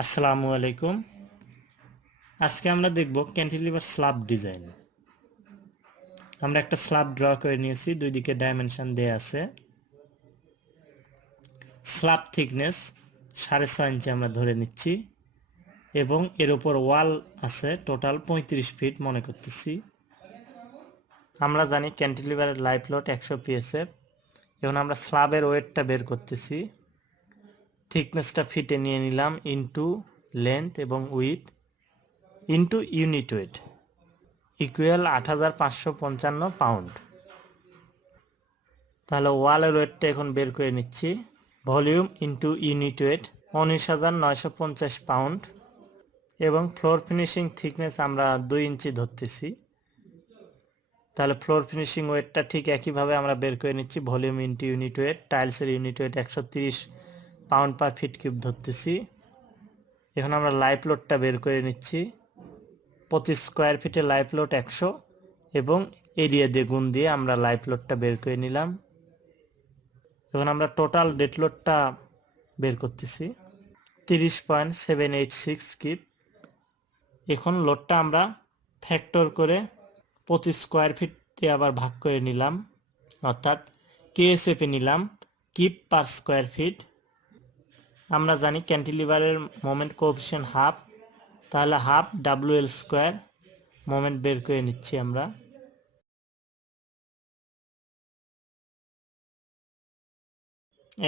আসসালামু আলাইকুম। আজকে আমরা দেখব ক্যান্টিলিভার স্ল্যাব ডিজাইন। আমরা একটা স্ল্যাব ড্র করে নিয়েছি, দুই দিকে ডাইমেনশন দেয়া আছে। স্ল্যাব থিকনেস 6.5 ইঞ্চি আমরা ধরে নিচ্ছি এবং এর উপর ওয়াল আছে টোটাল 35 ফিট মনে করতেছি। আমরা জানি ক্যান্টিলিভারের লাইফ লোড 100 পিএসএফ। এখন আমরা স্ল্যাবের ওয়েটটা বের করতেছি। থিকনেসটা ফিটে নিয়ে নিলাম ইনটু লেন্থ এবং with into unit wait equal 8555 pound. তাহলে ওয়ালের ওয়েটটা এখন বের করে নিচ্ছি। Volume into unit wait 19,950 pound এবং ফ্লোর ফিনিশিং থিকনেস আমরা 2 ইঞ্চি ধরতেছি। তাহলে ফ্লোর ফিনিশিং ওয়েটটা ঠিক একইভাবে আমরা বের করে নিচ্ছি। ভলিউম ইনটু ইউনিট ওয়েট, টাইলসের unit weight 130 pound per feet cube ধরতেছি। এখন আমরা লাইফ লোডটা বের করে নিচ্ছি। প্রতি স্কোয়ার ফিটে লাইফ লোড 100 এবং এরিয়া দিয়ে গুণ দিয়ে আমরা লাইফ লোডটা বের করে নিলাম। এখন আমরা টোটাল ডেড লোডটা বের করতেছি 30.786 কিপ। এখন লোডটা আমরা ফ্যাক্টর করে প্রতি স্কোয়ার ফিটে আবার ভাগ করে নিলাম, অর্থাৎ কেএসএফে নিলাম কিপ পার স্কোয়ার ফিট। আমরা জানি ক্যান্টিলিভারের মোমেন্ট কোএফিসিয়েন্ট হাফ, তাহলে হাফ ডাব্লিউএল স্কোয়ার মোমেন্ট বের করে নিচ্ছি আমরা।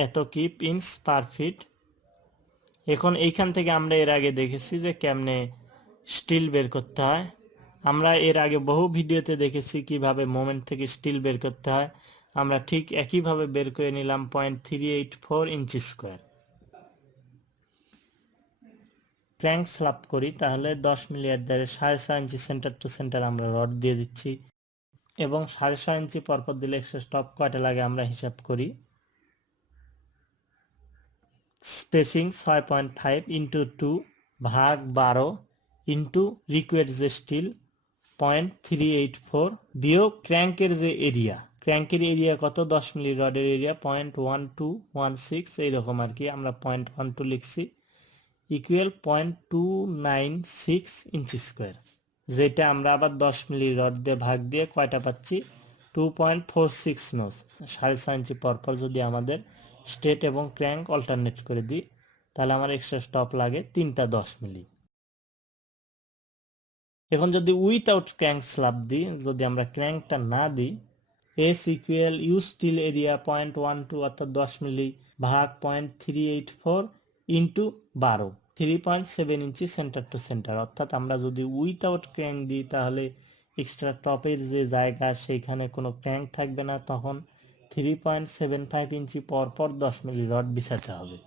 এত কিপ ইঞ্চ পার ফিট। এখন এইখান থেকে আমরা এর আগে দেখেছি যে কেমনে স্টিল বের করতে হয়। আমরা এর আগে বহু ভিডিওতে দেখেছি কিভাবে মোমেন্ট থেকে স্টিল বের করতে হয়। আমরা ঠিক একইভাবে বের করে নিলাম 0.384 ইঞ্চি স্কোয়ার। ক্র্যাঙ্ক স্ল্যাব করি, তাহলে 10 মিলি দ্বারে 6.5 ইঞ্চি সেন্টার টু সেন্টার আমরা রড দিয়ে দিচ্ছি এবং 6.5 ইঞ্চি পরপর দিলে এক্সট্রা স্টপ কয়টা লাগে আমরা হিসাব করি। স্পেসিং 6.5 ইন্টু 2 ভাগ 12 ইন্টু রিকোয়ার্ড যে স্টিল 0.384 বিয়োগ ক্র্যাঙ্কের যে এরিয়া, ক্র্যাঙ্কের এরিয়া কত, 10 মিলি রডের এরিয়া 0.1216 এইরকম আর কি, আমরা 0.12 লিখছি ইকুয়াল 0.296 ইঞ্চি স্কোয়ার, যেটা আমরা আবার 10 মিলি রড দিয়ে ভাগ দিয়ে কয়টা পাচ্ছি 2.46 নোস। 6.5 ইঞ্চি পরপর যদি আমাদের স্ট্রেট এবং ক্র্যাঙ্ক অল্টারনেট করে দিই তাহলে আমার এক্সট্রা স্টপ লাগে 3টা 10 মিলি। এখন যদি উইথআউট ক্র্যাঙ্ক স্ল্যাব দিই, যদি আমরা ক্র্যাঙ্কটা না দিই, S equal U steel area 0.12 অর্থাৎ 10 মিলি ভাগ 0.384 into 12 3.7 inch centre to centre. অর্থাৎ আমরা যদি উইথআউট ক্র্যাঙ্ক দিই তাহলে এক্সট্রা টপের যে জায়গা সেইখানে কোনো ক্র্যাঙ্ক থাকবে না, তখন 3.75 ইঞ্চি পরপর 10 মিলি রড বিছাতে হবে।